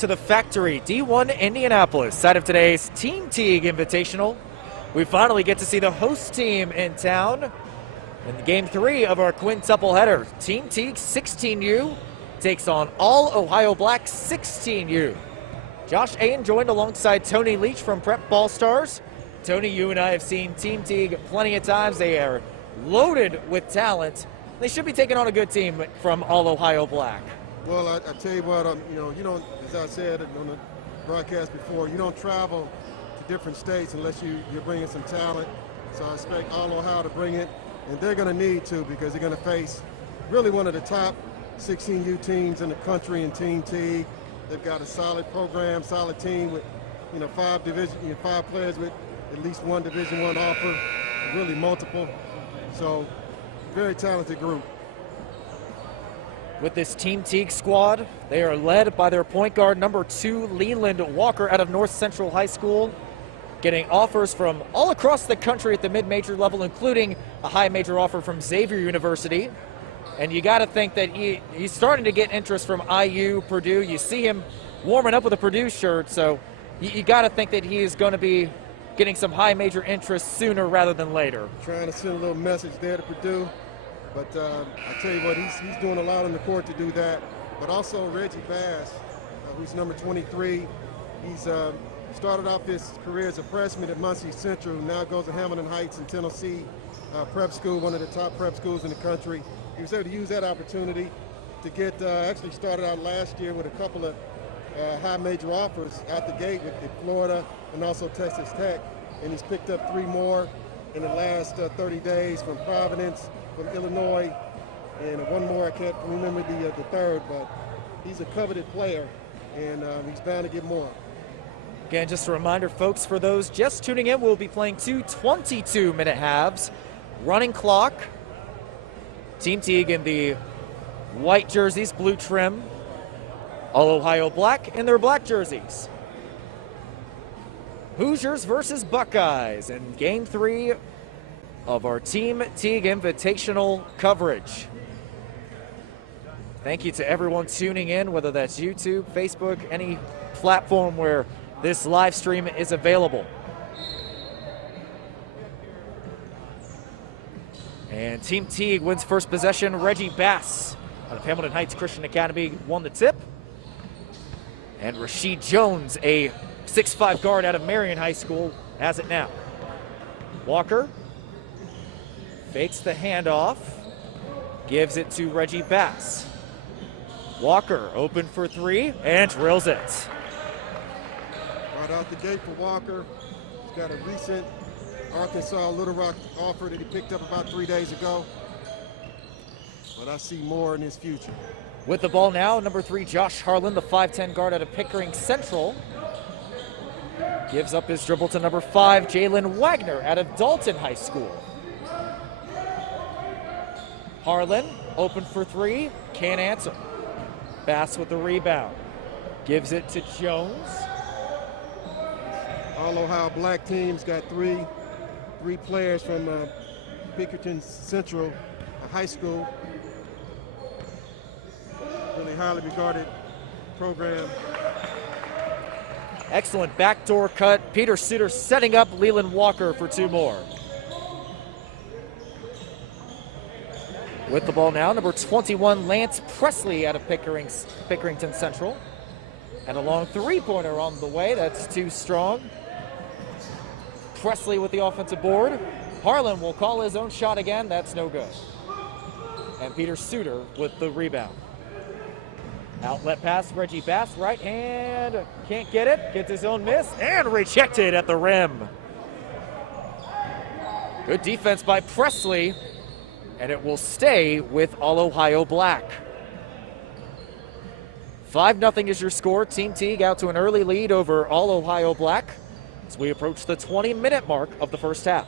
To the Factory D1 Indianapolis side of today's Team Teague Invitational. We finally get to see the host team in town in game 3 of our quintuple header. Team Teague 16U takes on All Ohio Black 16U. Josh Ayen joined alongside Tony Leach from Prep Ball Stars. Tony, you and I have seen Team Teague plenty of times. They are loaded with talent. They should be taking on a good team from All Ohio Black. Well, I tell you what, you don't, as I said on the broadcast before, you don't travel to different states unless you're bringing some talent. So I expect All Ohio to bring it, and they're going to need to because they're going to face really one of the top 16U teams in the country in Team Teague. They've got a solid program, solid team with 5 players with at least one Division I offer, really multiple. So very talented group. With this Team Teague squad, they are led by their point guard, number 2, Leland Walker, out of North Central High School, getting offers from all across the country at the mid-major level, including a high major offer from Xavier University. And you got to think that he's starting to get interest from IU, Purdue. You see him warming up with a Purdue shirt, so you got to think that he is going to be getting some high major interest sooner rather than later. Trying to send a little message there to Purdue. But I tell you what, he's doing a lot on the court to do that. But also Reggie Bass, who's number 23. He's started off his career as a freshman at Muncie Central, now goes to Hamilton Heights in Tennessee prep school, one of the top prep schools in the country. He was able to use that opportunity to get, actually started out last year with a couple of high major offers out the gate with Florida and also Texas Tech. And he's picked up 3 more in the last 30 days from Providence, from Illinois, and one more, I can't remember the third, but he's a coveted player, and he's bound to get more. Again, just a reminder, folks, for those just tuning in, we'll be playing 2 22-minute halves. Running clock. Team Teague in the white jerseys, blue trim. All Ohio Black in their black jerseys. Hoosiers versus Buckeyes in game 3 of our Team Teague Invitational coverage. Thank you to everyone tuning in, whether that's YouTube, Facebook, any platform where this live stream is available. And Team Teague wins first possession. Reggie Bass out of Hamilton Heights Christian Academy won the tip. And Rashid Jones, a 6'5" guard out of Marion High School, has it now. Walker fakes the handoff, gives it to Reggie Bass. Walker open for 3 and drills it. Right out the gate for Walker. He's got a recent Arkansas Little Rock offer that he picked up about 3 days ago. But I see more in his future. With the ball now, number 3, Josh Harlan, the 5'10" guard out of Pickering Central. Gives up his dribble to number 5, Jalen Wagner out of Dalton High School. Harlan, open for 3, can't answer. Bass with the rebound. Gives it to Jones. All Ohio Black team's got three players from Pickerton Central High School. Really highly regarded program. Excellent backdoor cut. Peter Suter setting up Leland Walker for 2 more. With the ball now, number 21, Lance Presley out of Pickerington Central. And a long 3-pointer on the way. That's too strong. Presley with the offensive board. Harlan will call his own shot again. That's no good. And Peter Suter with the rebound. Outlet pass, Reggie Bass, right hand, can't get it, gets his own miss, and rejected at the rim. Good defense by Presley, and it will stay with All Ohio Black. 5-0 is your score. Team Teague out to an early lead over All Ohio Black as we approach the 20-minute mark of the first half.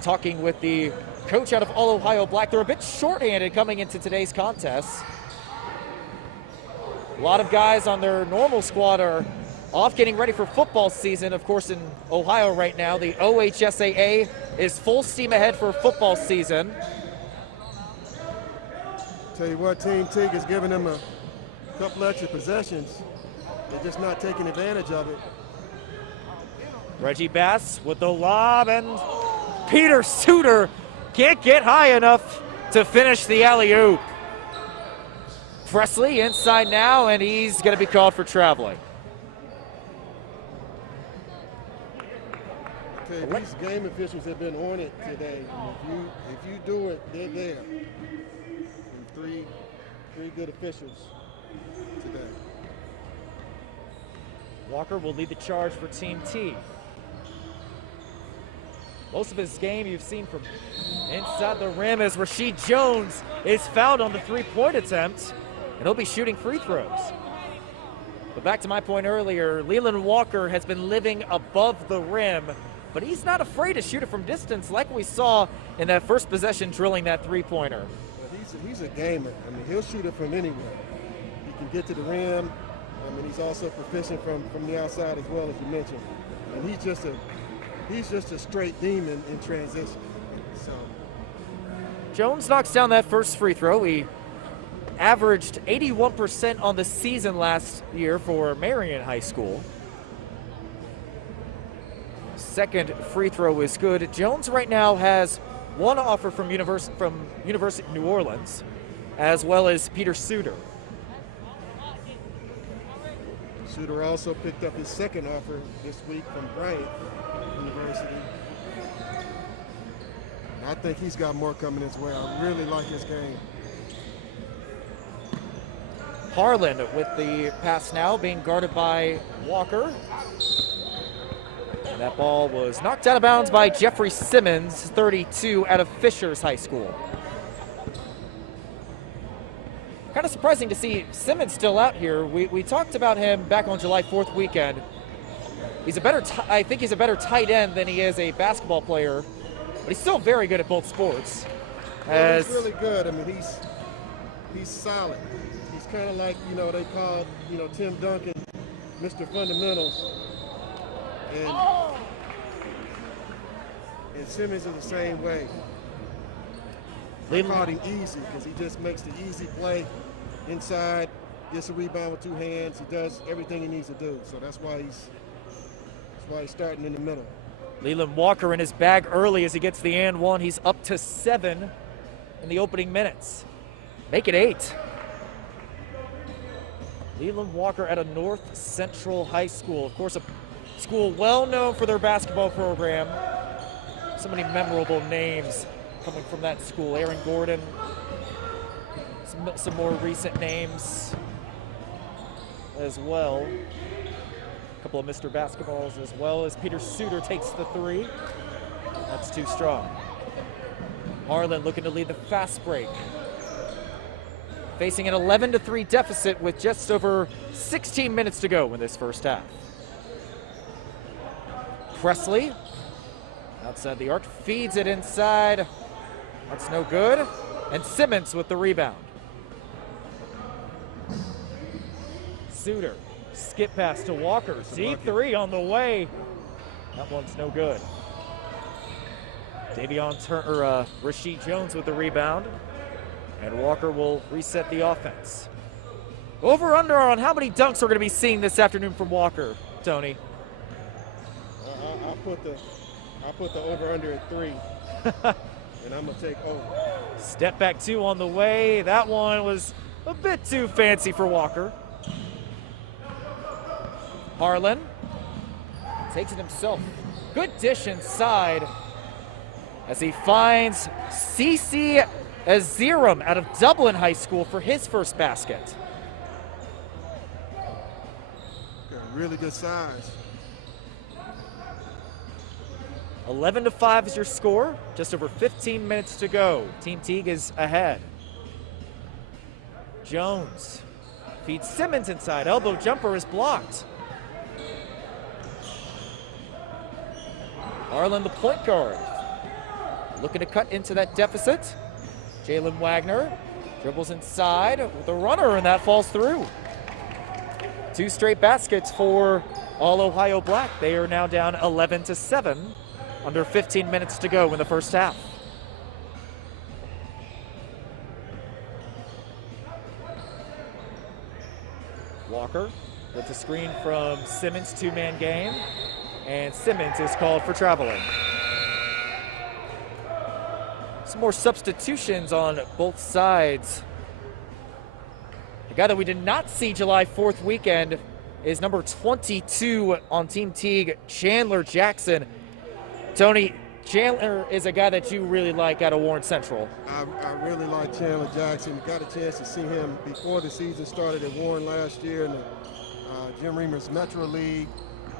Talking with the coach out of All Ohio Black, they're a bit shorthanded coming into today's contest. A lot of guys on their normal squad are off getting ready for football season. Of course, in Ohio right now, the OHSAA is full steam ahead for football season. Tell you what, Team Teague has given them a couple extra possessions. They're just not taking advantage of it. Reggie Bass with the lob, and Peter Suter can't get high enough to finish the alley-oop. Presley inside now, and he's going to be called for traveling. Okay, these game officials have been on it today. If you do it, they're there. And three good officials today. Walker will lead the charge for Team T. Most of his game you've seen from inside the rim as Rashid Jones is fouled on the three-point attempt, and he'll be shooting free throws. But back to my point earlier, Leland Walker has been living above the rim, but he's not afraid to shoot it from distance like we saw in that first possession drilling that three-pointer. Well, he's a gamer. I mean, he'll shoot it from anywhere. He can get to the rim. I mean, he's also proficient from the outside as well, as you mentioned. And he's just a straight demon in transition. So Jones knocks down that first free throw. He averaged 81% on the season last year for Marion High School. Second free throw is good. Jones right now has one offer from University of New Orleans, as well as Peter Suter. Suter also picked up his second offer this week from Bryant University. And I think he's got more coming his way. I really like his game. Harlan with the pass now, being guarded by Walker. And that ball was knocked out of bounds by Jeffrey Simmons, 32, out of Fishers High School. Kind of surprising to see Simmons still out here. We talked about him back on July 4th weekend. I think he's a better tight end than he is a basketball player, but he's still very good at both sports. Well, he's really good. I mean, he's solid. He's kind of like, they call, Tim Duncan Mr. Fundamentals. And Simmons is the same way. They called him easy because he just makes the easy play inside, gets a rebound with two hands. He does everything he needs to do. So that's why he's starting in the middle. Leland Walker in his bag early as he gets the and one. He's up to 7 in the opening minutes. Make it 8. Leland Walker at a North Central High School. Of course, a school well known for their basketball program. So many memorable names coming from that school. Aaron Gordon, some more recent names as well. A couple of Mr. Basketballs as well, as Peter Suter takes the 3. That's too strong. Harlan looking to lead the fast break. Facing an 11-3 deficit with just over 16 minutes to go in this first half. Presley, outside the arc, feeds it inside. That's no good. And Simmons with the rebound. Suter, skip pass to Walker. Deep 3 on the way. That one's no good. Rashid Jones with the rebound. And Walker will reset the offense. Over under on how many dunks we're going to be seeing this afternoon from Walker, Tony. I put the over under at 3. And I'm gonna take over. Step back 2 on the way. That one was a bit too fancy for Walker. Harlan takes it himself. Good dish inside as he finds CC Aziram out of Dublin High School for his first basket. Got really good size. 11-5 is your score. Just over 15 minutes to go. Team Teague is ahead. Jones feeds Simmons inside. Elbow jumper is blocked. Harlan, the point guard, looking to cut into that deficit. Jalen Wagner dribbles inside with a runner, and that falls through. 2 straight baskets for All Ohio Black. They are now down 11-7. Under 15 minutes to go in the first half. Walker with the screen from Simmons, two-man game, and Simmons is called for traveling. Some more substitutions on both sides. The guy that we did not see July 4th weekend is number 22 on Team Teague, Chandler Jackson. Tony, Chandler is a guy that you really like out of Warren Central. I really like Chandler Jackson. Got a chance to see him before the season started at Warren last year in the Jim Reamer's Metro League,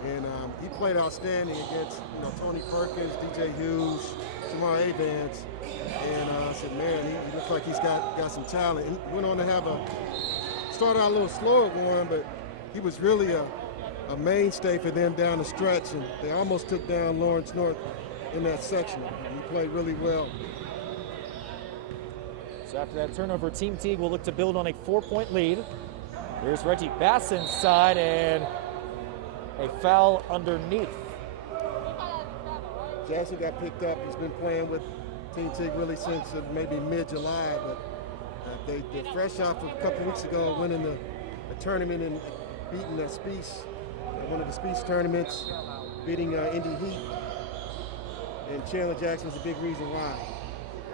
and he played outstanding against Tony Perkins, DJ Hughes, Shamar Avans, and I said, man, he looks like he's got some talent. And went on to have started out a little slow at Warren, but he was really a mainstay for them down the stretch, and they almost took down Lawrence North in that section. He played really well. So after that turnover, Team Teague will look to build on a 4-point lead. Here's Reggie Bass inside, and a foul underneath. Jackson got picked up. He's been playing with Team Teague really since maybe mid-July, but they're fresh off of a couple weeks ago, winning the tournament and beating Spiece, one of the Spiece tournaments, beating Indy Heat. And Chandler Jackson was a big reason why.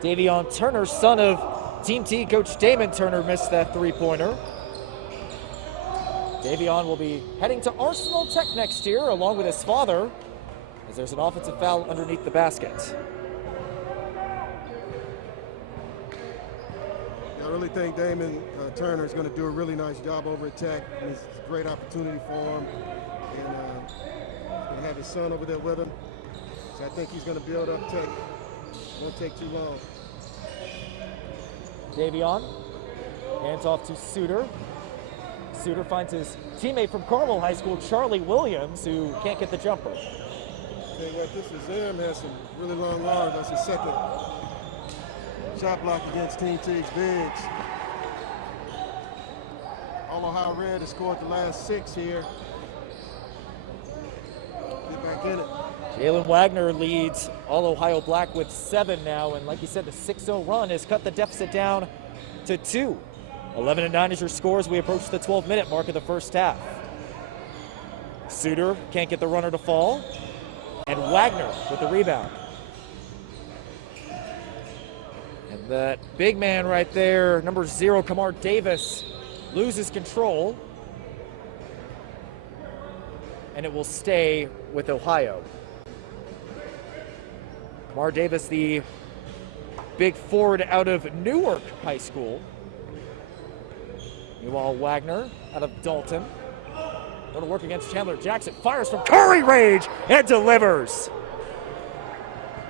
Davion Turner, son of Team Teague coach Damon Turner, missed that three-pointer. Davion will be heading to Arsenal Tech next year along with his father, as there's an offensive foul underneath the basket. I really think Damon Turner is going to do a really nice job over at Tech. And it's a great opportunity for him. And he's going to have his son over there with him. So I think he's going to build up Tech. Won't take too long. Davion hands off to Suter. Suter finds his teammate from Carmel High School, Charlie Williams, who can't get the jumper. Tell you what, this is him, has some really long arms. That's his second shot block against Team Teague's bigs. All Ohio Red has scored the last 6 here. Get back in it. Jalen Wagner leads All Ohio Black with 7 now, and like you said, the 6-0 run has cut the deficit down to 2. 11-9 is your score as we approach the 12-minute mark of the first half. Suter can't get the runner to fall, and Wagner with the rebound. And that big man right there, number 0, Kamar Davis, loses control, and it will stay with Ohio. Kamar Davis, the big forward out of Newark High School. Meanwhile, Wagner out of Dalton. Going to work against Chandler Jackson. Fires from Curry range and delivers.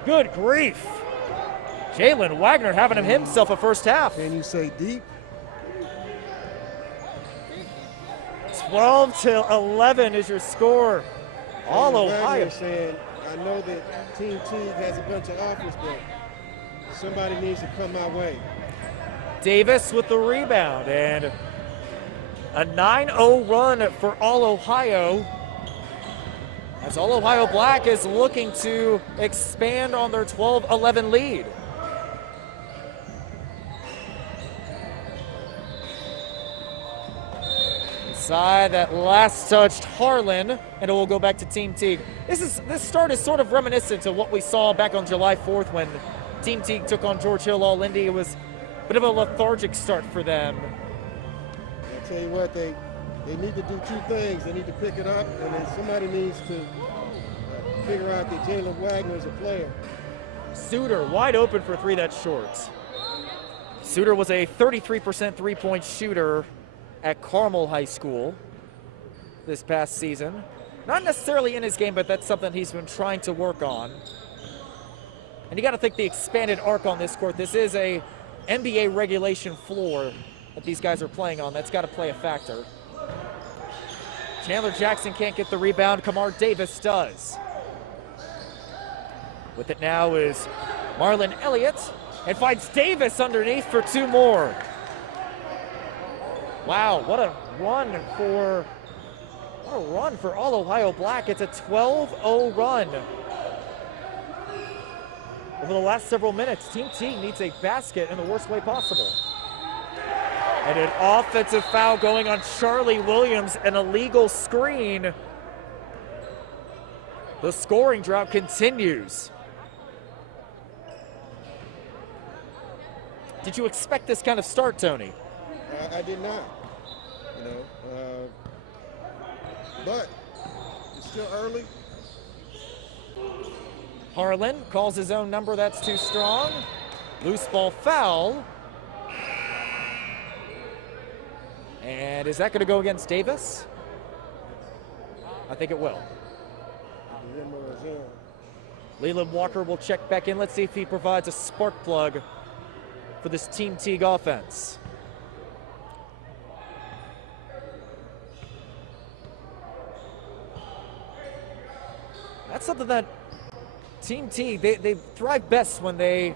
Good grief. Jalen Wagner having himself a first half. Can you say deep? 12-11 is your score. All Ohio. Saying, I know that Team Teague has a bunch of offers, but somebody needs to come my way. Davis with the rebound, and a 9-0 run for All Ohio, as All Ohio Black is looking to expand on their 12-11 lead. Inside that last touched Harlan, and it will go back to Team Teague. This start is sort of reminiscent of what we saw back on July 4th when Team Teague took on George Hill All-Indy. It was a bit of a lethargic start for them. I tell you what, they need to do 2 things. They need to pick it up, and then somebody needs to figure out that Jalen Wagner is a player. Suter wide open for 3, that's short. Suter was a 33% three-point shooter at Carmel High School this past season. Not necessarily in his game, but that's something he's been trying to work on. And you got to think the expanded arc on this court. This is a NBA regulation floor that these guys are playing on. That's got to play a factor. Chandler Jackson can't get the rebound. Kamar Davis does. With it now is Marlon Elliott, and finds Davis underneath for 2 more. Wow, what a run for All Ohio Black. It's a 12-0 run. Over the last several minutes, Team Teague needs a basket in the worst way possible. And an offensive foul going on Charlie Williams, an illegal screen. The scoring drought continues. Did you expect this kind of start, Tony? I did not, you know, but it's still early. Harlan calls his own number, that's too strong. Loose ball foul. And is that going to go against Davis? I think it will. Leland Walker will check back in. Let's see if he provides a spark plug for this Team Teague offense. That's something that Team Teague, they thrive best when they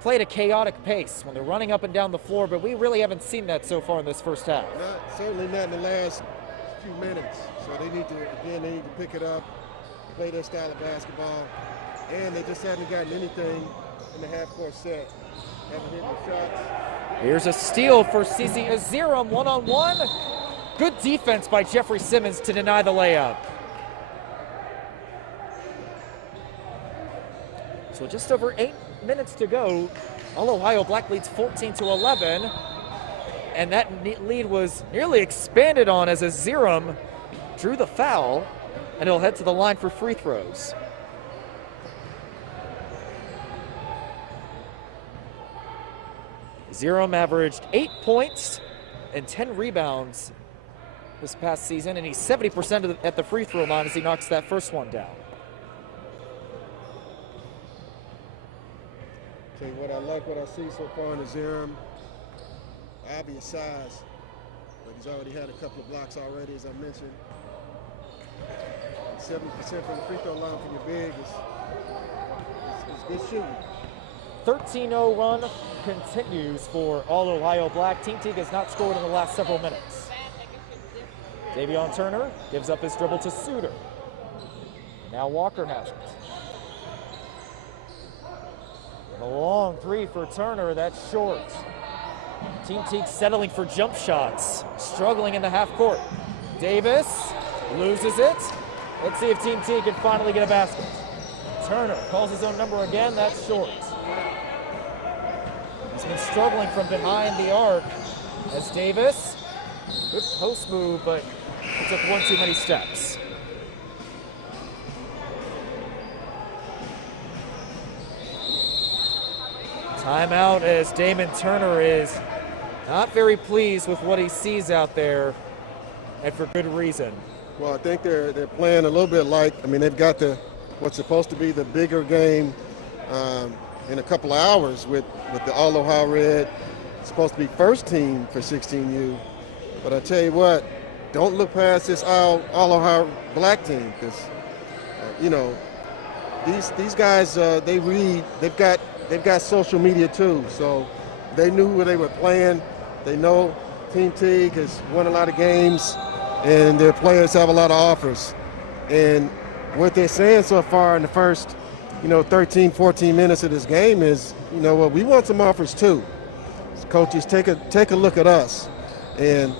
play at a chaotic pace, when they're running up and down the floor, but we really haven't seen that so far in this first half. Certainly not in the last few minutes. So they need to pick it up, play their style of basketball, and they just haven't gotten anything in the half-court set. Haven't hit the shots. Here's a steal for CC Aziram, one-on-one. Good defense by Jeffrey Simmons to deny the layup. So just over 8 minutes to go. All Ohio Black leads 14-11. And that lead was nearly expanded on as Aziram drew the foul, and he'll head to the line for free throws. Aziram averaged 8 points and 10 rebounds this past season, and he's 70% at the free throw line as he knocks that first one down. Tell you what, I like what I see so far in Aziram. Obvious size, but he's already had a couple of blocks already, as I mentioned. 70% from the free throw line from your big is good shooting. 13-0 run continues for All Ohio Black. Team Teague has not scored in the last several minutes. Davion Turner gives up his dribble to Suter. Now Walker has it. A long three for Turner, that's short. Team Teague settling for jump shots, struggling in the half court. Davis loses it. Let's see if Team Teague can finally get a basket. Turner calls his own number again, that's short. He's been struggling from behind the arc as Davis, good post move, but he took one too many steps. Timeout as Damon Turner is not very pleased with what he sees out there, and for good reason. Well, I think they're playing a little bit like, I mean, they've got what's supposed to be the bigger game in a couple of hours with the All Ohio Red. It's supposed to be first team for 16U. But I tell you what, don't look past this All Ohio Black team, because, you know, these guys, they read, they've got social media too, so they knew where they were playing. They know Team Teague has won a lot of games, and their players have a lot of offers. And what they're saying so far in the first, 13, 14 minutes of this game is, well, we want some offers too. So coaches, take a look at us. And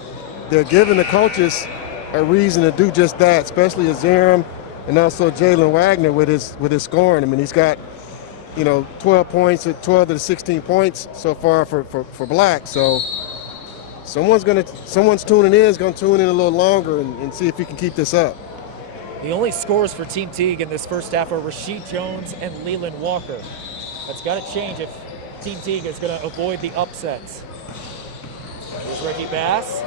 they're giving the coaches a reason to do just that, especially Aziram and also Jalen Wagner with his scoring. I mean, he's got 12 points, 12 to 16 points so far for Black. So someone's tuning in, is going to tune in a little longer and see if he can keep this up. The only scores for Team Teague in this first half are Rasheed Jones and Leland Walker. That's got to change if Team Teague is going to avoid the upsets. Here's Reggie Bass,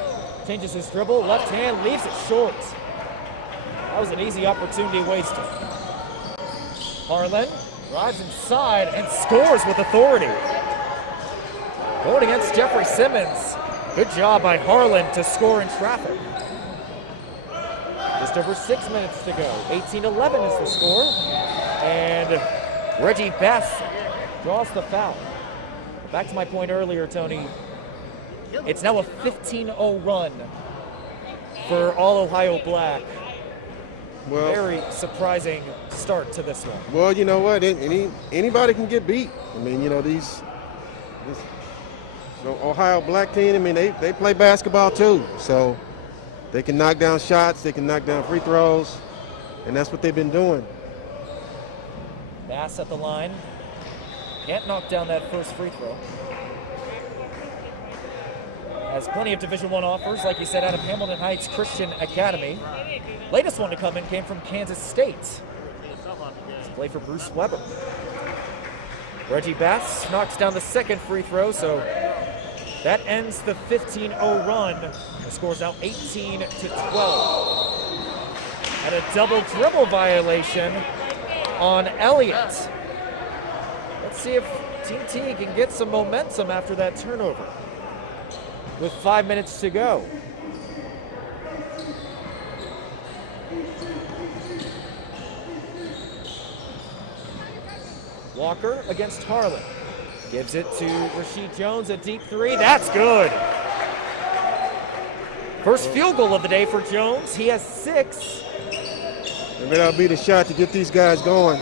changes his dribble, left hand, leaves it short. That was an easy opportunity wasted. Harlan drives inside and scores with authority. Going against Jeffrey Simmons. Good job by Harlan to score in traffic. Just over 6 minutes to go. 18-11 is the score. And Reggie Bass draws the foul. Back to my point earlier, Tony. It's now a 15-0 run for All Ohio Black. Well, very surprising start to this one. Well, you know what? Anybody can get beat. I mean, So Ohio Black team, I mean, they play basketball too. So they can knock down shots, they can knock down free throws, and that's what they've been doing. Bass at the line. Can't knock down that first free throw. Has plenty of Division I offers, like you said, out of Hamilton Heights Christian Academy. Latest one to come in came from Kansas State. Let's play for Bruce Weber. Reggie Bass knocks down the second free throw, so that ends the 15-0 run. The score's now 18-12. And a double dribble violation on Elliott. Let's see if Team T can get some momentum after that turnover. With 5 minutes to go. Walker against Harlan. Gives it to Rasheed Jones, a deep three. That's good. First field goal of the day for Jones. He has 6. And that'll be the shot to get these guys going.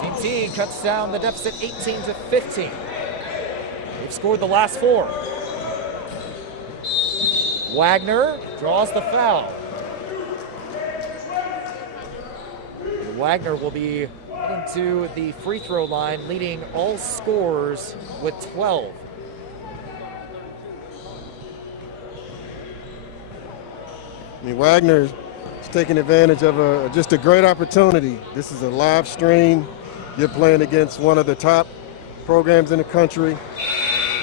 Team T cuts down the deficit 18-15. They've scored the last 4. Wagner draws the foul. Wagner will be heading to the free throw line, leading all scorers with 12. I mean, Wagner is taking advantage of just a great opportunity. This is a live stream. You're playing against one of the top programs in the country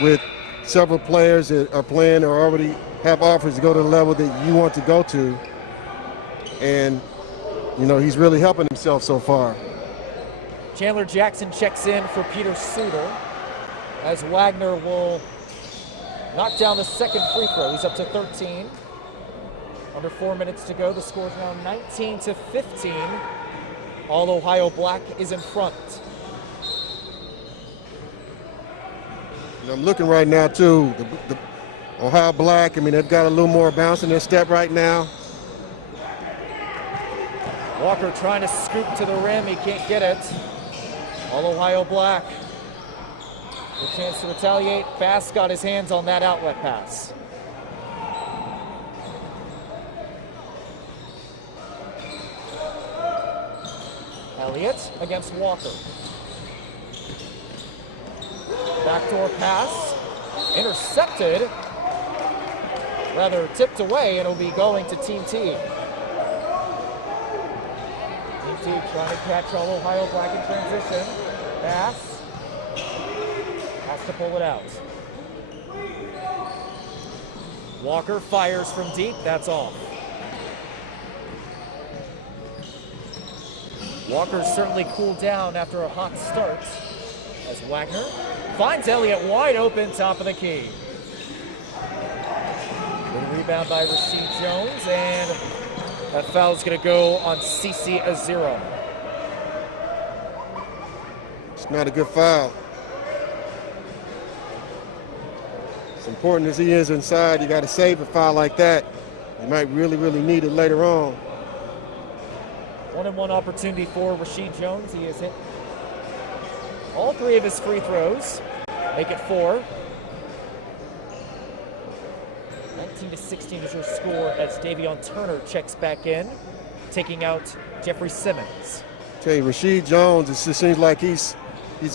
with several players that are playing or already have offers to go to the level that you want to go to. And, you know, he's really helping himself so far. Chandler Jackson checks in for Peter Suter as Wagner will knock down the second free throw. He's up to 13. Under 4 minutes to go. The score is now 19-15. All Ohio Black is in front. And I'm looking right now, too. The Ohio Black, I mean, they've got a little more bounce in their step right now. Walker trying to scoop to the rim. He can't get it. All Ohio Black. The chance to retaliate. Bass got his hands on that outlet pass. Elliott against Walker. Backdoor pass. Intercepted. Rather tipped away, and it'll be going to Team T. Team T trying to catch all Ohio Black in transition. Bass has to pull it out. Walker fires from deep. That's off. Walker certainly cooled down after a hot start as Wagner finds Elliott wide open, top of the key. Good rebound by Rasheed Jones, and that foul is going to go on CC Azero. It's not a good foul. As important as he is inside, you got to save a foul like that. You might really, really need it later on. 1-and-1 opportunity for Rasheed Jones. He has hit all 3 of his free throws. Make it 4. 19-16 is your score as Davion Turner checks back in, taking out Jeffrey Simmons. Tell you, Rasheed Jones, it just seems like he's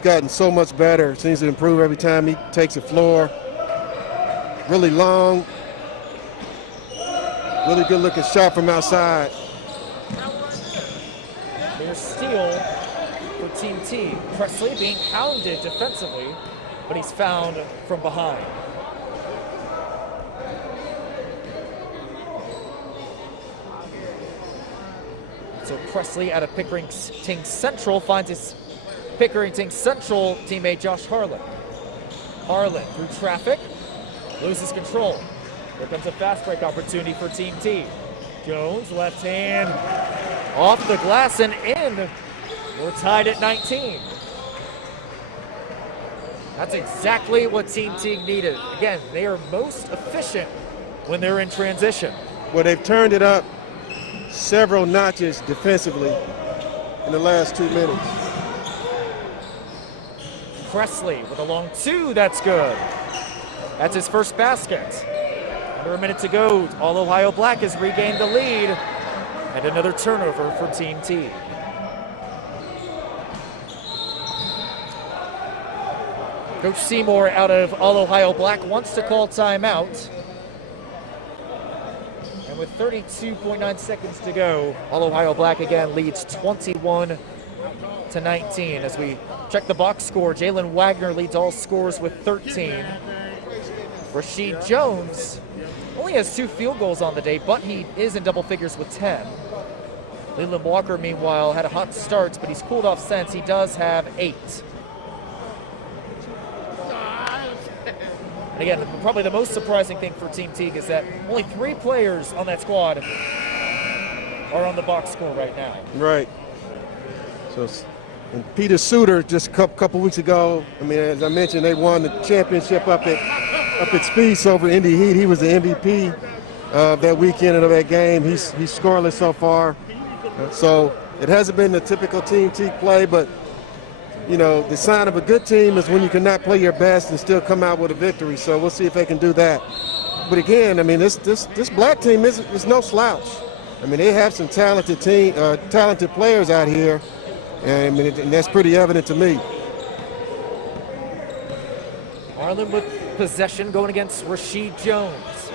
gotten so much better. Seems to improve every time he takes the floor. Really long, really good looking shot from outside. There's steal for Team T. Presley being hounded defensively, but he's found from behind. So Presley out of Pickerington Central finds his Pickerington Central teammate Josh Harlan. Harlan through traffic, loses control. Here comes a fast break opportunity for Team T. Jones, left hand, off the glass and in. We're tied at 19. That's exactly what Team T needed. Again, they are most efficient when they're in transition. Well, they've turned it up several notches defensively in the last 2 minutes. Presley with a long two. That's good. That's his first basket. Under a minute to go. All Ohio Black has regained the lead. And another turnover for Team Teague. Coach Seymour out of All Ohio Black wants to call timeout. And with 32.9 seconds to go, All Ohio Black again leads 21-19. As we check the box score, Jalen Wagner leads all scores with 13. Rashid Jones only has 2 field goals on the day, but he is in double figures with 10. Leland Walker, meanwhile, had a hot start, but he's cooled off since. He does have 8. And again, probably the most surprising thing for Team Teague is that only 3 players on that squad are on the box score right now. Right. So, and Peter Suter just a couple weeks ago, I mean, as I mentioned, they won the championship up at Speeds over Indy Heat. He was the MVP of that weekend and of that game. He's scoreless so far. So it hasn't been the typical Team Teague play, but you know, the sign of a good team is when you cannot play your best and still come out with a victory. So we'll see if they can do that. But again, I mean, this Black team is no slouch. I mean, they have some talented players out here, and that's pretty evident to me. Harlan with possession going against Rashid Jones.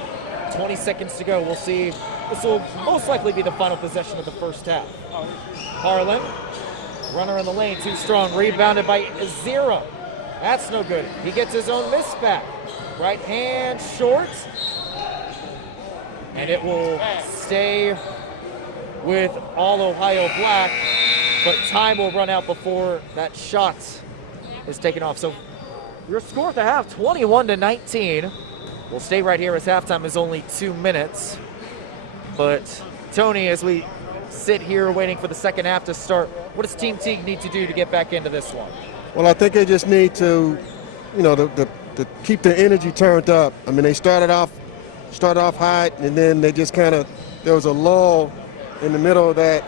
20 seconds to go. We'll see. This will most likely be the final possession of the first half. Harlan, runner in the lane, too strong. Rebounded by Zera. That's no good. He gets his own miss back. Right hand short. And it will stay with All Ohio Black. But time will run out before that shot is taken off. So your score at the half, 21-19. We'll stay right here as halftime is only 2 minutes. But Tony, as we sit here waiting for the second half to start, what does Team Teague need to do to get back into this one? Well, I think they just need to, you know, to keep their energy turned up. I mean, they started off hot, and then they just there was a lull in the middle of that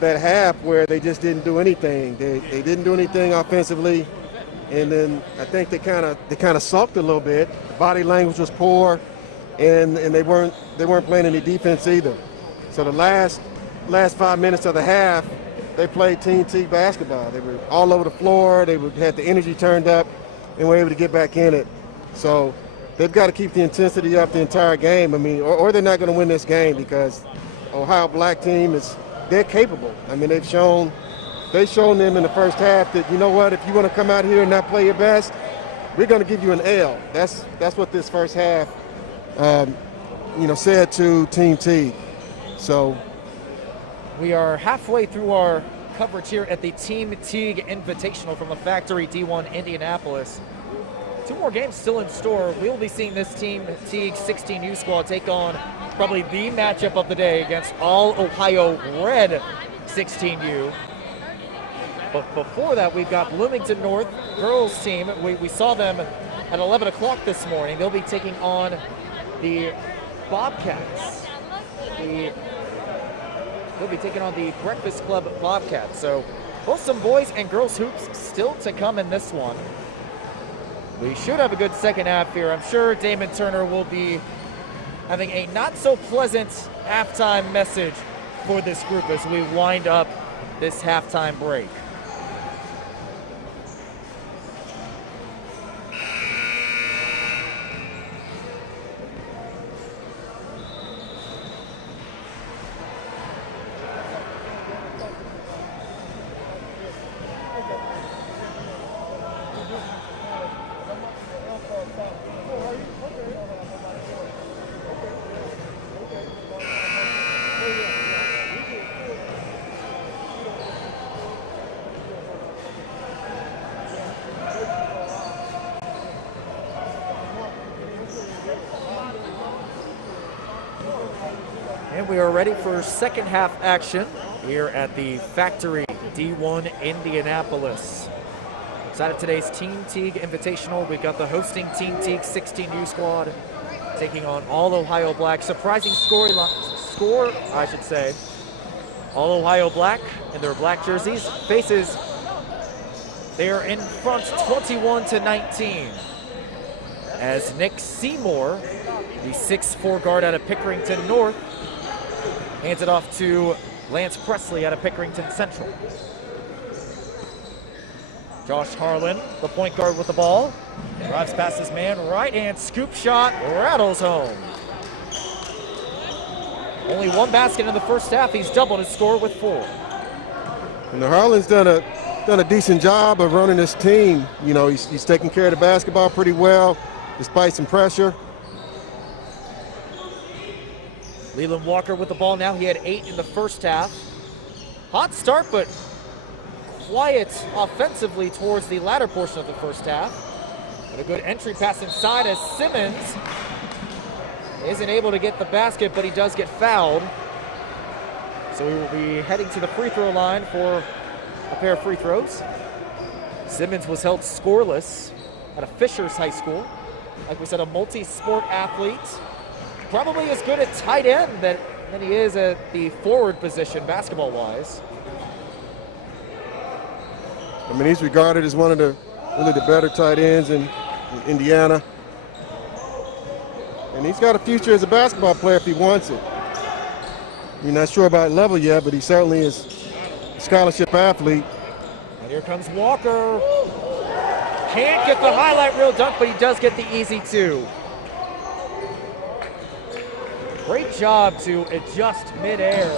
half where they just didn't do anything. They didn't do anything offensively, and then I think they kind of sulked a little bit. The body language was poor, and they weren't playing any defense either. So the last 5 minutes of the half, they played Team Teague basketball. They were all over the floor. They had the energy turned up, and were able to get back in it. So they've got to keep the intensity up the entire game. I mean, or they're not going to win this game, because Ohio Black team they're capable. I mean, they've shown them in the first half that, you know what, if you want to come out here and not play your best, we're going to give you an L. That's what this first half, said to Team Teague. So we are halfway through our coverage here at the Team Teague Invitational from the Factory D1 Indianapolis. 2 more games still in store. We'll be seeing this Team Teague 16U squad take on probably the matchup of the day against All Ohio Red 16U. But before that, we've got Bloomington North girls team. We saw them at 11 o'clock this morning. They'll be taking on the Bobcats. They'll be taking on the Breakfast Club Bobcats. So both some boys and girls hoops still to come in this one. We should have a good second half here. I'm sure Damon Turner will be having a not so pleasant halftime message for this group as we wind up this halftime break. And we are ready for second half action here at the Factory D1 Indianapolis. Inside of today's Team Teague Invitational, we've got the hosting Team Teague 16U squad taking on All Ohio Black. Surprising score, I should say. All Ohio Black in their black jerseys faces They are in front 21-19. As Nick Seymour, the 6'4" guard out of Pickerington North, hands it off to Lance Presley out of Pickerington Central. Josh Harlan, the point guard with the ball, drives past his man, right hand scoop shot, rattles home. Only one basket in the first half. He's doubled his score with 4. And Harlan's done a decent job of running this team. You know, he's taking care of the basketball pretty well, despite some pressure. Leland Walker with the ball now. He had 8 in the first half. Hot start, but quiet offensively towards the latter portion of the first half. But a good entry pass inside as Simmons isn't able to get the basket, but he does get fouled. So we will be heading to the free throw line for a pair of free throws. Simmons was held scoreless at a Fishers High School. Like we said, a multi-sport athlete. Probably as good at tight end than he is at the forward position basketball-wise. I mean, he's regarded as one of the really the better tight ends in Indiana. And he's got a future as a basketball player if he wants it. You're not sure about level yet, but he certainly is a scholarship athlete. And here comes Walker. Can't get the highlight reel dunk, but he does get the easy 2. Great job to adjust midair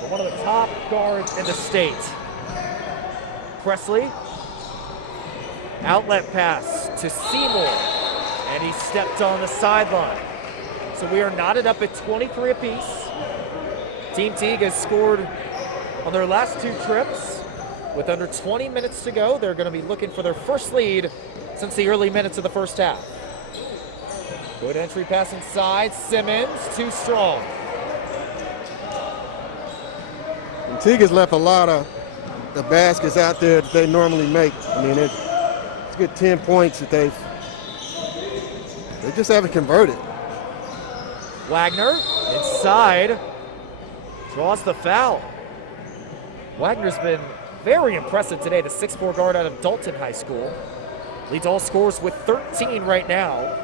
for one of the top guards in the state. Presley, outlet pass to Seymour, and he stepped on the sideline. So we are knotted up at 23 apiece. Team Teague has scored on their last 2 trips. With under 20 minutes to go, they're going to be looking for their first lead since the early minutes of the first half. Good entry pass inside, Simmons, too strong. And Teague has left a lot of the baskets out there that they normally make. I mean, it's a good 10 points that they just haven't converted. Wagner inside, draws the foul. Wagner's been very impressive today, the 6'4" guard out of Dalton High School. Leads all scorers with 13 right now.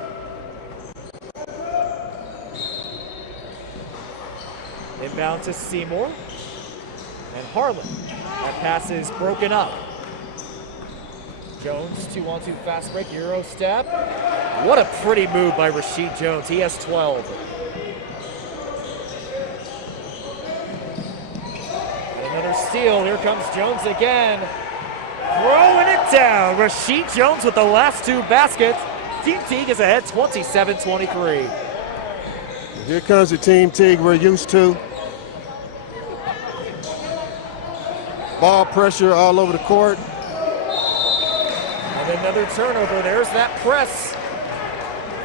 Inbound to Seymour and Harlan. That pass is broken up. Jones, 2-on-2 fast break, Euro step. What a pretty move by Rashid Jones. He has 12. And another steal. Here comes Jones again. Throwing it down. Rashid Jones with the last 2 baskets. Team Teague is ahead 27-23. Here comes the Team Teague we're used to. Ball pressure all over the court. And another turnover. There's that press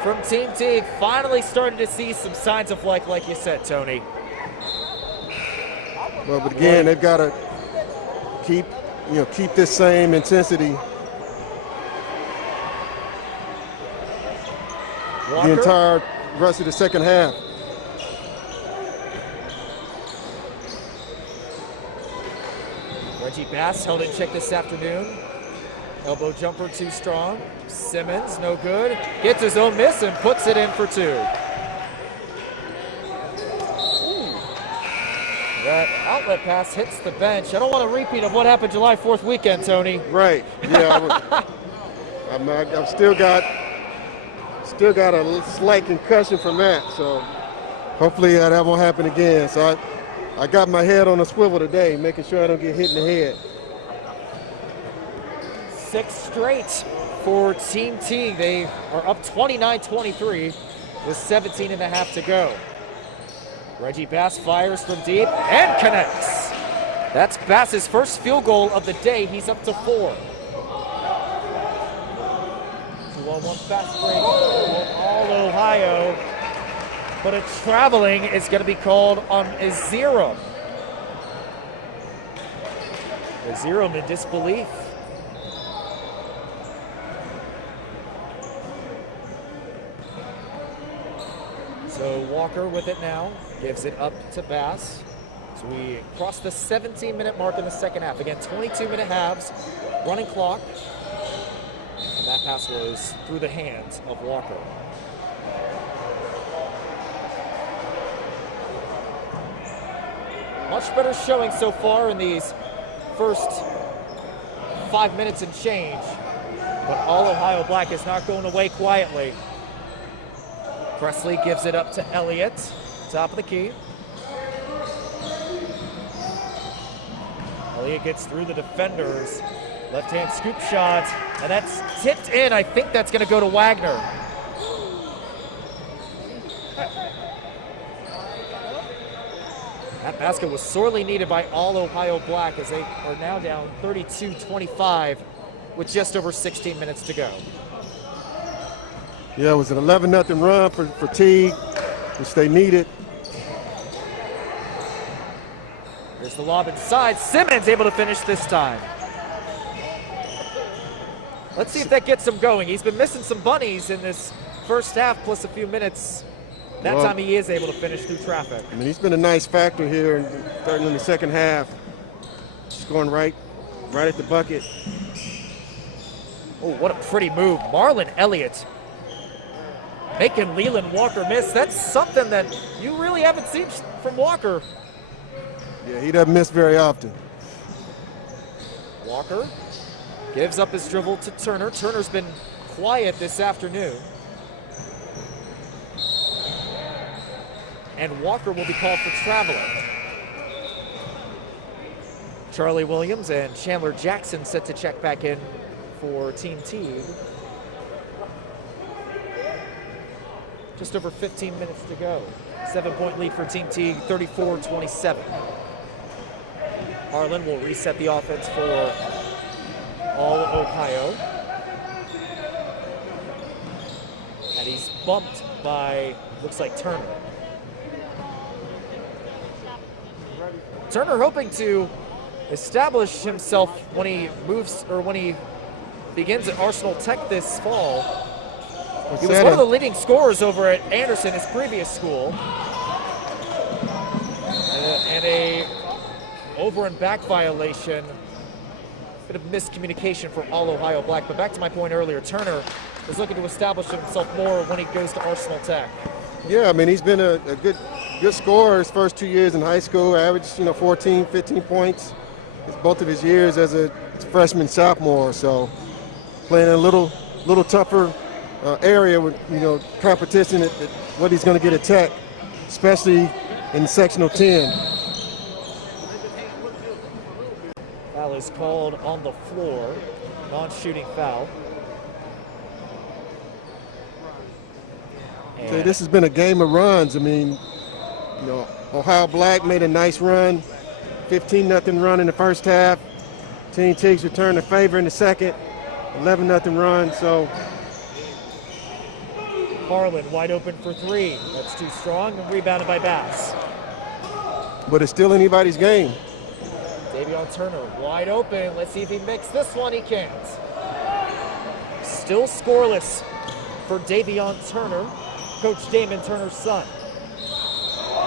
from Team Teague. Finally starting to see some signs of life, like you said, Tony. Well, but again, they've got to keep this same intensity Walker. the entire rest of the second half. Reggie Bass held in check this afternoon. Elbow jumper too strong. Simmons, no good. Gets his own miss and puts it in for 2. That outlet pass hits the bench. I don't want a repeat of what happened July 4th weekend, Tony. Right. Yeah. I've still got a slight concussion from that. So hopefully that won't happen again. So I got my head on a swivel today, making sure I don't get hit in the head. 6 straight for Team Teague. They are up 29-23 with 17 and a half to go. Reggie Bass fires from deep and connects. That's Bass's first field goal of the day. He's up to 4. 2-on-1 fast break for all Ohio. But a traveling is going to be called on Azerum. Azerum in disbelief. So Walker with it now, gives it up to Bass. So we cross the 17-minute mark in the second half. Again, 22-minute halves. running clock. And that pass was through the hands of Walker. Much better showing so far in these first 5 minutes and change. But All Ohio Black is not going away quietly. Presley gives it up to Elliott, top of the key. Elliott gets through the defenders. Left-hand scoop shot, and that's tipped in. I think that's going to go to Wagner. That basket was sorely needed by All Ohio Black as they are now down 32-25 with just over 16 minutes to go. Yeah, it was an 11-0 run for Teague, which they needed. There's the lob inside. Simmons able to finish this time. Let's see if that gets him going. He's been missing some bunnies in this first half plus a few minutes. That time he is able to finish through traffic. I mean, he's been a nice factor here, starting in the second half. Just going right at the bucket. Oh, what a pretty move. Marlon Elliott making Leland Walker miss. That's something that you really haven't seen from Walker. Yeah, he doesn't miss very often. Walker gives up his dribble to Turner. Turner's been quiet this afternoon. And Walker will be called for traveling. Charlie Williams and Chandler Jackson set to check back in for Team Teague. Just over 15 minutes to go. 7-point lead for Team Teague, 34-27. Harlan will reset the offense for All Ohio. And he's bumped by, looks like Turner. Turner hoping to establish himself when he moves, or when he begins at Arsenal Tech this fall. He was one of the leading scorers over at Anderson, his previous school. And a over and back violation. Bit of miscommunication for All Ohio Black. But back to my point earlier, Turner is looking to establish himself more when he goes to Arsenal Tech. Yeah, I mean, he's been a good scorer his first 2 years in high school, averaged 14, 15 points. It's both of his years as a freshman, sophomore. So playing in a little tougher area with competition at what he's going to get at Tech, especially in sectional 10. Foul is called on the floor, non-shooting foul. So this has been a game of runs. I mean, Ohio Black made a nice run, 15-0 run in the first half. Team Teague's returned the favor in the second, 11-0 run. So Harlan wide open for three. That's too strong, and rebounded by Bass. But it's still anybody's game. Davion Turner wide open. Let's see if he makes this one. He can't. Still scoreless for Davion Turner, Coach Damon Turner's son.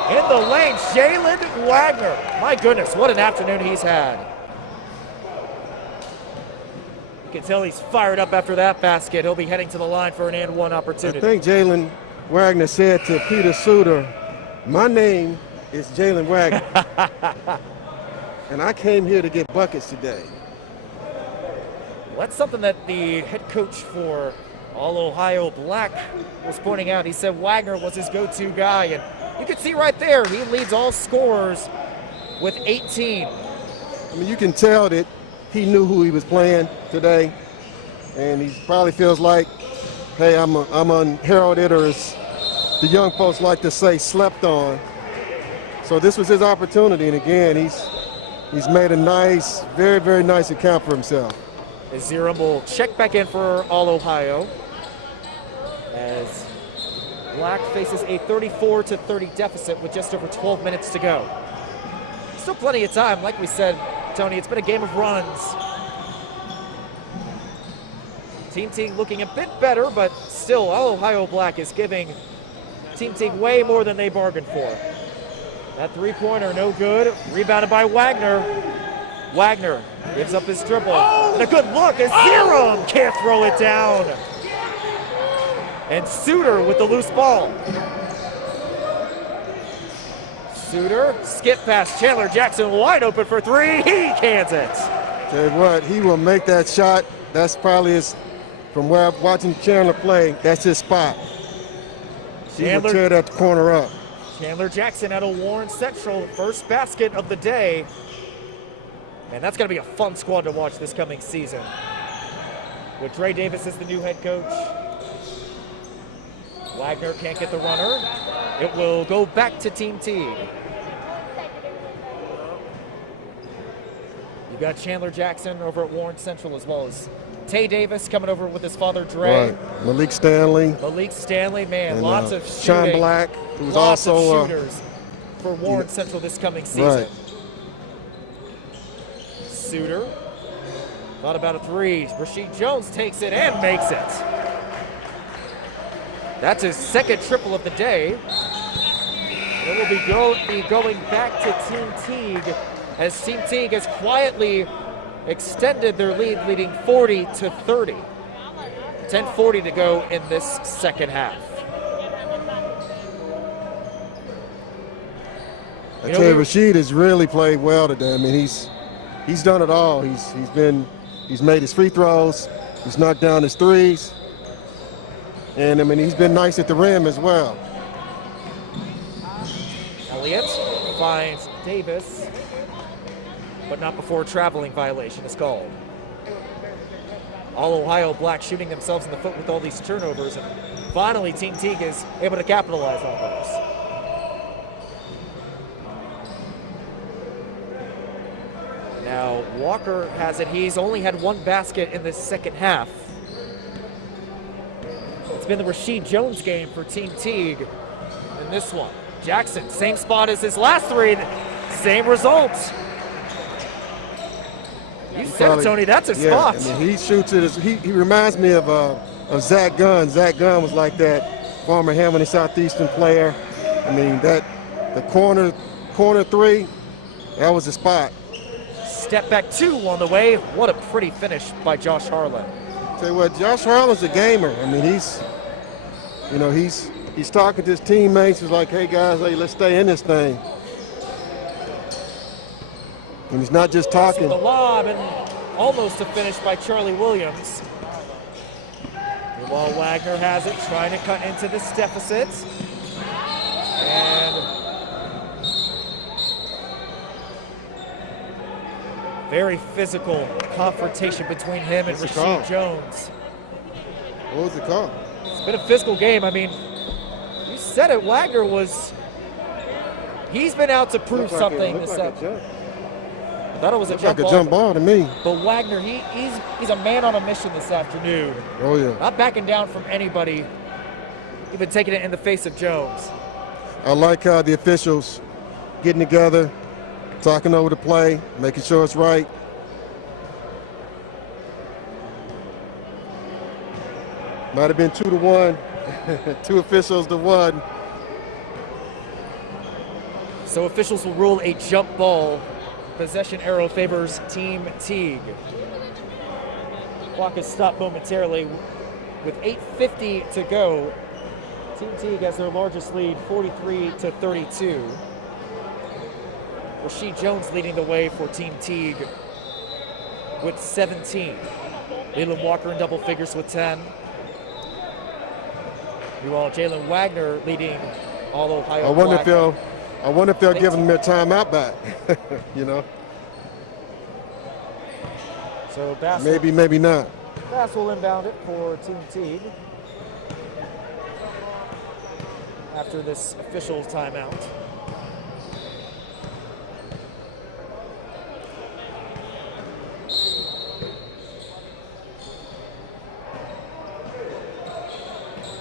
In the lane, Jalen Wagner. My goodness, what an afternoon he's had. You can tell he's fired up after that basket. He'll be heading to the line for an and one opportunity. I think Jalen Wagner said to Peter Suter, "My name is Jalen Wagner, and I came here to get buckets today." Well, that's something that the head coach for All Ohio Black was pointing out. He said Wagner was his go-to guy, and you can see right there, he leads all scorers with 18. I mean, you can tell that he knew who he was playing today, and he probably feels like, hey, I'm unheralded, or as the young folks like to say, slept on. So this was his opportunity, and again, he's made a nice, very, very nice account for himself. Aziram will check back in for All Ohio as Black faces a 34-30 deficit with just over 12 minutes to go. Still plenty of time. Like we said, Tony, it's been a game of runs. Team Teague looking a bit better, but still All Ohio Black is giving Team Teague way more than they bargained for. That three-pointer, no good. Rebounded by Wagner. Wagner gives up his dribble. And a good look as Zerum can't throw it down. And Suter with the loose ball. Suter, skip past Chandler Jackson, wide open for three. He cans it. Tell you what, he will make that shot. That's probably his, from where I'm watching Chandler play, that's his spot. He will tear that corner up. Chandler Jackson out of Warren Central, first basket of the day. Man, that's going to be a fun squad to watch this coming season. With Dre Davis as the new head coach. Wagner can't get the runner. It will go back to Team Teague. You've got Chandler Jackson over at Warren Central, as well as Tay Davis coming over with his father Dre. Right. Malik Stanley. Malik Stanley, man, and, lots of shooting. Sean Black, who was lots also of shooters for Warren Central this coming season. Right. Suter, thought about a three. Rasheed Jones takes it and makes it. That's his second triple of the day. It will be going back to Team Teague as Team Teague has quietly extended their lead, leading 40-30. 10:40 to go in this second half. I tell you, Rasheed has really played well today. I mean, he's done it all. He's made his free throws. He's knocked down his threes. And I mean, he's been nice at the rim as well. Elliott finds Davis, but not before a traveling violation is called. All Ohio Blacks shooting themselves in the foot with all these turnovers, and finally Team Teague is able to capitalize on those. Now Walker has it. He's only had one basket in this second half. It's been the Rasheed Jones game for Team Teague in this one. Jackson, same spot as his last three, same results. You said it, Tony, that's a spot. I mean, he shoots it. He reminds me of Zach Gunn. Zach Gunn was like that former Hamilton Southeastern player. I mean, the corner three, that was the spot. Step back two on the way. What a pretty finish by Josh Harlan. Tell you what, Josh Harlan's a gamer. I mean, he's talking to his teammates. He's like, hey guys, hey, let's stay in this thing. And he's not just talking. The lob and almost a finish by Charlie Williams. While Wagner has it, trying to cut into this deficit. And very physical confrontation between him and Rasheed Jones. What was the call? It's been a physical game. I mean, you said it, Wagner he's been out to prove something this afternoon. I thought it was a jump ball to me. But Wagner, he's a man on a mission this afternoon. Oh yeah. Not backing down from anybody, even taking it in the face of Jones. I like how the officials getting together, talking over the play, making sure it's right. Might have been 2-1, 2 officials to 1. So officials will rule a jump ball. Possession arrow favors Team Teague. Clock is stopped momentarily with 8:50 to go. Team Teague has their largest lead, 43-32. Rasheed Jones leading the way for Team Teague with 17. Leland Walker in double figures with 10. Meanwhile, Jalen Wagner leading all Ohio. I wonder if they'll give them their timeout back. You know. So Bass maybe not. Bass will inbound it for Team Teague after this official timeout.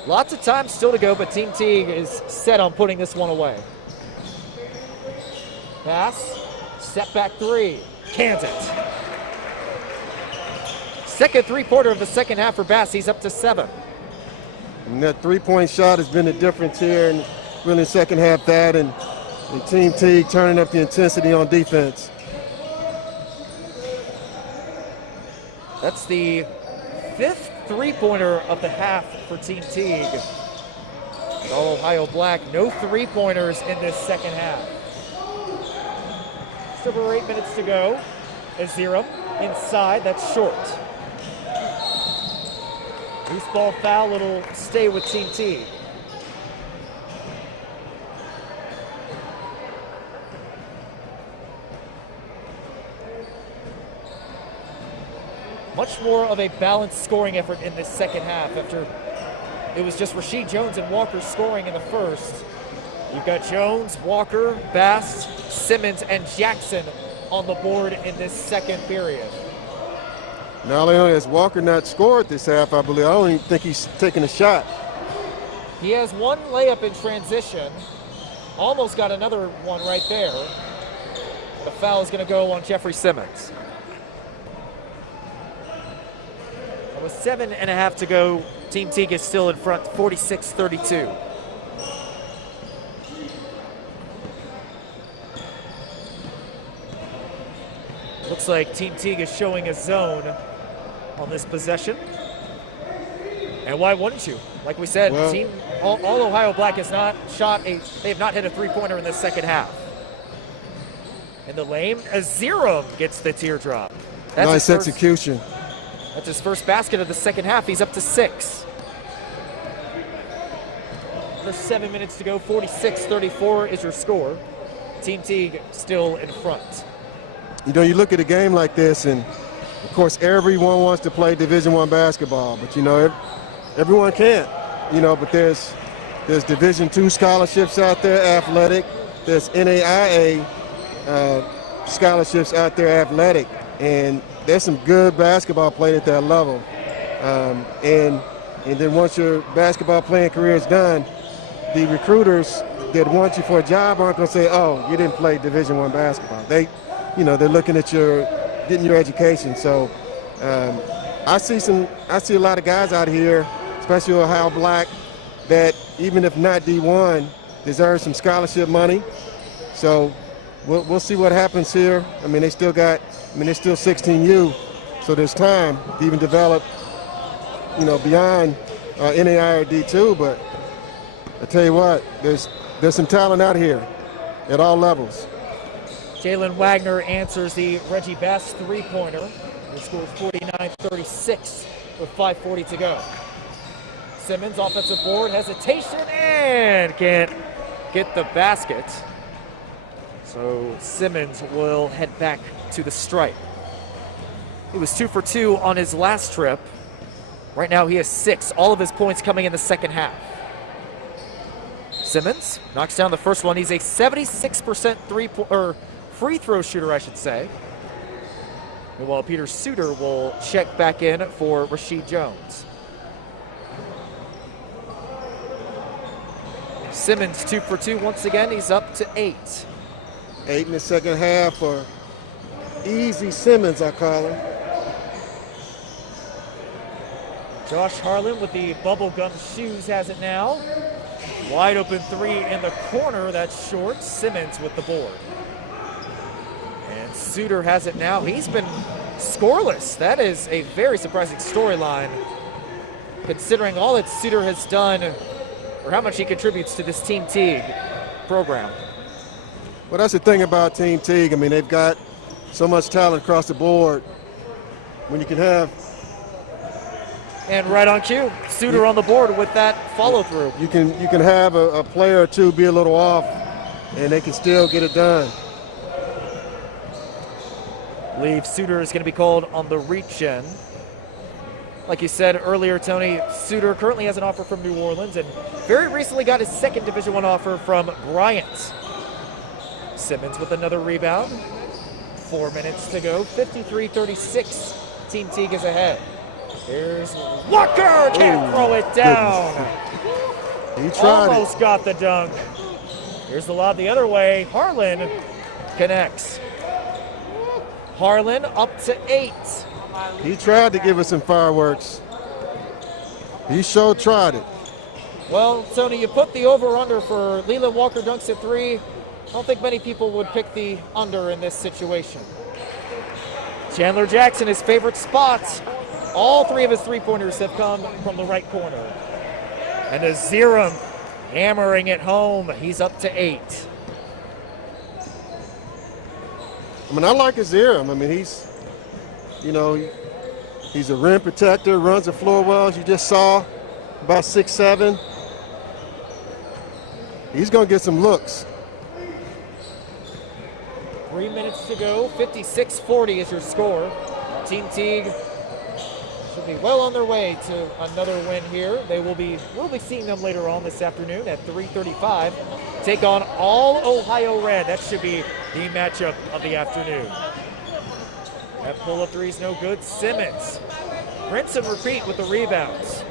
Lots of time still to go, but Team Teague is set on putting this one away. Pass, step back three, cans it. Second three-pointer of the second half for Bass. He's up to 7. And that three-point shot has been the difference here, and really second half that, and Team Teague turning up the intensity on defense. That's the 5th three-pointer of the half for Team Teague. And all Ohio Black, no three-pointers in this second half. Just over 8 minutes to go. Aziram inside, that's short. Loose ball foul, it'll stay with Team Teague. Much more of a balanced scoring effort in this second half after it was just Rasheed Jones and Walker scoring in the first. You've got Jones, Walker, Bass, Simmons, and Jackson on the board in this second period. Not only has Walker not scored this half, I believe, I don't even think he's taken a shot. He has one layup in transition. Almost got another one right there. The foul is going to go on Jeffrey Simmons. With 7.5 to go, Team Teague is still in front, 46-32. Looks like Team Teague is showing a zone on this possession. And why wouldn't you? Like we said, well, all Ohio Black has not shot they have not hit a three-pointer in the second half. In the lane, Aziram gets the teardrop. That's nice execution. That's his first basket of the second half. He's up to 6. There's 7 minutes to go. 46-34 is your score. Team Teague still in front. You know, you look at a game like this, and of course, everyone wants to play Division I basketball, but you know, everyone can't. You know, but there's Division II scholarships out there, athletic. There's NAIA scholarships out there, athletic, and there's some good basketball played at that level. And then once your basketball playing career is done, the recruiters that want you for a job aren't going to say, "Oh, you didn't play Division I basketball." They're looking at getting your education. So I see a lot of guys out here, especially Ohio Black, that even if not D1, deserve some scholarship money. So we'll see what happens here. I mean, they're still 16U, so there's time to even develop, beyond NAI or D2. But I tell you what, there's some talent out here at all levels. Jalen Wagner answers the Reggie Bass three-pointer. He scores 49-36 with 5:40 to go. Simmons, offensive board, hesitation, and can't get the basket. So Simmons will head back to the stripe. He was 2 for 2 on his last trip. Right now he has 6, all of his points coming in the second half. Simmons knocks down the first one. He's a 76% free throw shooter, I should say. Meanwhile, Peter Suter will check back in for Rasheed Jones. Simmons 2 for 2 once again. He's up to 8. 8 in the second half for Easy Simmons, I call him. Josh Harlan with the bubblegum shoes has it now. Wide open 3 in the corner, that's short. Simmons with the board. And Suter has it now. He's been scoreless. That is a very surprising storyline, considering all that Suter has done, or how much he contributes to this Team Teague program. Well, that's the thing about Team Teague. I mean, they've got so much talent across the board. When you can have... And right on cue, Suter on the board with that follow-through. You can have a player or two be a little off, and they can still get it done. I believe Suter is going to be called on the reach-in. Like you said earlier, Tony, Suter currently has an offer from New Orleans and very recently got his second Division I offer from Bryant. Simmons with another rebound. 4 minutes to go. 53-36. Team Teague is ahead. Here's Walker. Can't throw it down. He tried. Almost got the dunk. Here's the lob the other way. Harlan connects. Harlan up to 8. He tried to give us some fireworks. He sure tried it. Well, Tony, you put the over-under for Leland Walker dunks at 3. I don't think many people would pick the under in this situation. Chandler Jackson, his favorite spot All three of his three-pointers have come from the right corner. And Aziram hammering it home. He's up to 8. I mean, I like Aziram. I mean, he's a rim protector, runs the floor well, as you just saw, about 6'7". He's going to get some looks. 3 minutes to go. 56-40 is your score. Team Teague should be well on their way to another win here. We'll be seeing them later on this afternoon at 3:35. Take on All Ohio Red. That should be the matchup of the afternoon. That pull-up three is no good. Simmons. Rinse and repeat with the rebounds.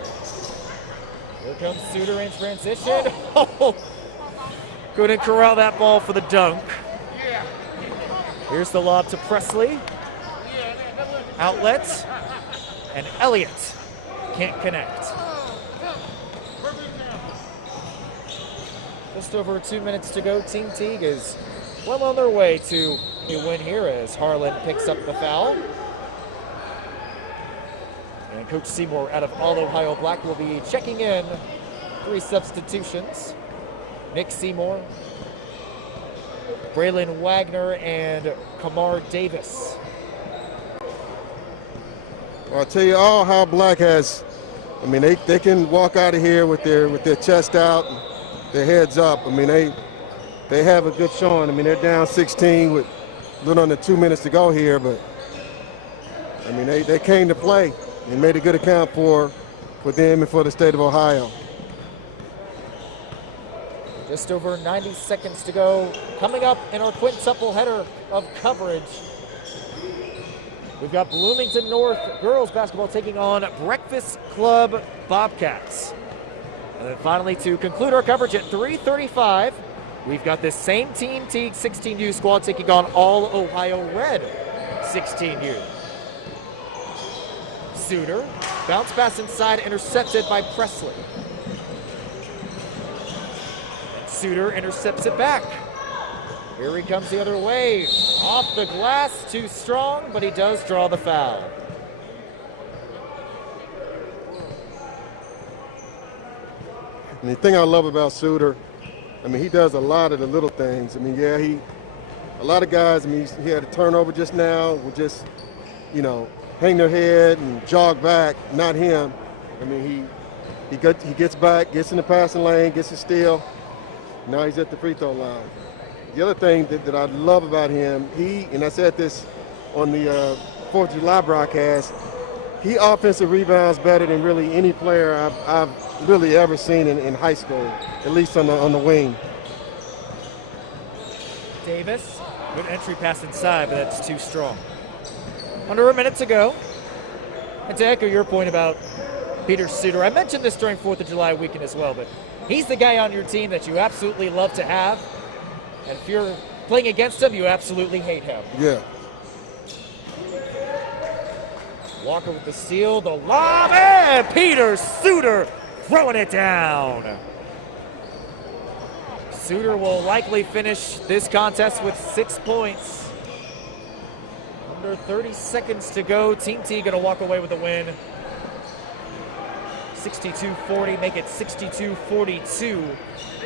Here comes Suter in transition. Oh, couldn't corral that ball for the dunk. Here's the lob to Presley. Outlet. And Elliott can't connect. Just over 2 minutes to go. Team Teague is well on their way to a win here as Harlan picks up the foul. And Coach Seymour out of All Ohio Black will be checking in. 3 substitutions. Nick Seymour, Braylon Wagner, and Kamar Davis. Well, I'll tell you, All Ohio Black has, I mean, they can walk out of here with their chest out, their heads up. I mean, they have a good showing. I mean, they're down 16 with a little under 2 minutes to go here, but I mean, they came to play and made a good account for them and for the state of Ohio. Just over 90 seconds to go. Coming up in our quintuple header of coverage, we've got Bloomington North girls basketball taking on Breakfast Club Bobcats. And then finally, to conclude our coverage at 3:35, we've got this same Team Teague 16U squad taking on All Ohio Red 16U. Suter, bounce pass inside, intercepted by Presley. Suter intercepts it back. Here he comes the other way. Off the glass, too strong, but he does draw the foul. And the thing I love about Suter, I mean, he does a lot of the little things. I mean, yeah, a lot of guys, I mean, he had a turnover just now, will just, hang their head and jog back. Not him. I mean, he gets back, gets in the passing lane, gets a steal. Now he's at the free throw line. The other thing that I love about him, and I said this on the 4th of July broadcast, he offensive rebounds better than really any player I've really ever seen in high school, at least on the wing. Davis, good entry pass inside, but that's too strong. Under a minute to go. And to echo your point about Peter Suter, I mentioned this during 4th of July weekend as well, but he's the guy on your team that you absolutely love to have. And if you're playing against him, you absolutely hate him. Yeah. Walker with the steal, the lob, and Peter Suter throwing it down. Suter will likely finish this contest with 6 points. Under 30 seconds to go. Team T going to walk away with a win. 62-40, make it 62-42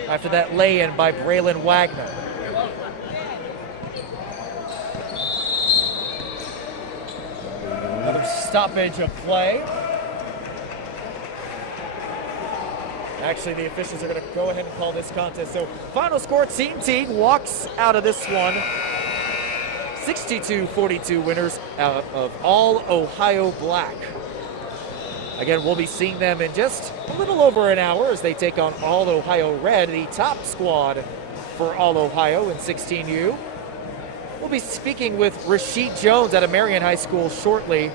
after that lay-in by Braylon Wagner. Another stoppage of play. Actually, the officials are going to go ahead and call this contest. So, final score, Team Teague walks out of this one 62-42 winners out of All Ohio Black. Again, we'll be seeing them in just a little over an hour as they take on All Ohio Red, the top squad for All Ohio in 16U. We'll be speaking with Rasheed Jones out of Marion High School shortly.